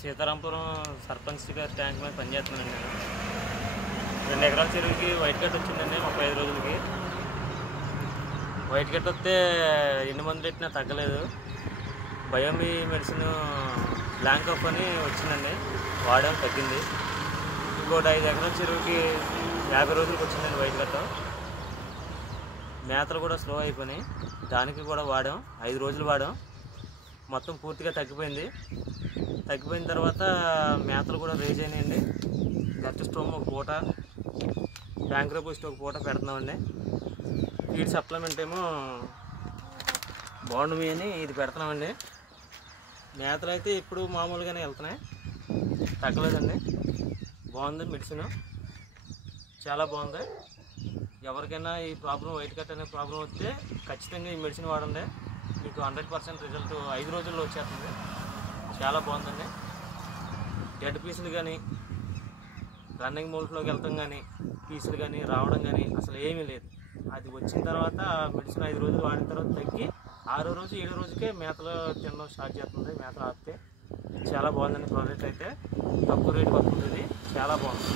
సీతారాంపురం సర్పంచ్ గారి ట్యాంక్ మీద పనిచేస్తున్నానండి నేను 2 ఎకరాల చెరువుకి వైట్ కట్ వచ్చిందండి 35 రోజులకి. వైట్ కట్ వస్తే ఎన్ని మంది పెట్టినా తగ్గలేదు. బయోమి మెడిసిన్ బ్లాంక్ ఆఫ్ అని వచ్చిందండి, వాడడం తగ్గింది. ఇంకోటి 5 ఎకరాల చెరువుకి 50 రోజులకి వచ్చిందండి వైట్ కట్. మేతలు కూడా స్లో అయిపోయినాయి, దానికి కూడా వాడాం. 5 రోజులు వాడాం, మొత్తం పూర్తిగా తగ్గిపోయింది. తగ్గిపోయిన తర్వాత మేతలు కూడా రేజ్ అయినాయండి. గెస్టోమ్ ఒక పూట, బ్యాంక్రో బూస్ట్ ఒక పూట పెడుతున్నామండి. ఫీడ్ సప్లిమెంట్ ఏమో బాండుమి అని ఇది పెడుతున్నామండి. మేతలు అయితే ఇప్పుడు మామూలుగానే వెళ్తున్నాయి, తగ్గలేదండి. బాగుంది మెడిసిన్, చాలా బాగుంది. ఎవరికైనా ఈ ప్రాబ్లం వైట్ కట్ అనే ప్రాబ్లం వస్తే ఖచ్చితంగా ఈ మెడిసిన్ వాడండి, మీకు 100% రిజల్ట్ 5 రోజుల్లో వచ్చేస్తుంది. చాలా బాగుందండి. డెడ్ పీసులు కానీ, రన్నింగ్ మోల్స్లోకి వెళ్తాం కానీ, పీసులు కానీ రావడం కానీ అసలు ఏమీ లేదు. అది వచ్చిన తర్వాత మెడిసిన్ 5 రోజులు వాడిన తర్వాత తగ్గి 6వ రోజు 7వ రోజుకే మేతలు తినడం స్టార్ట్ చేస్తుంది. మేతలు ఆపితే చాలా బాగుందండి. ప్రోడక్ట్ అయితే తక్కువ రేటు పడుతుంది, చాలా బాగుంది.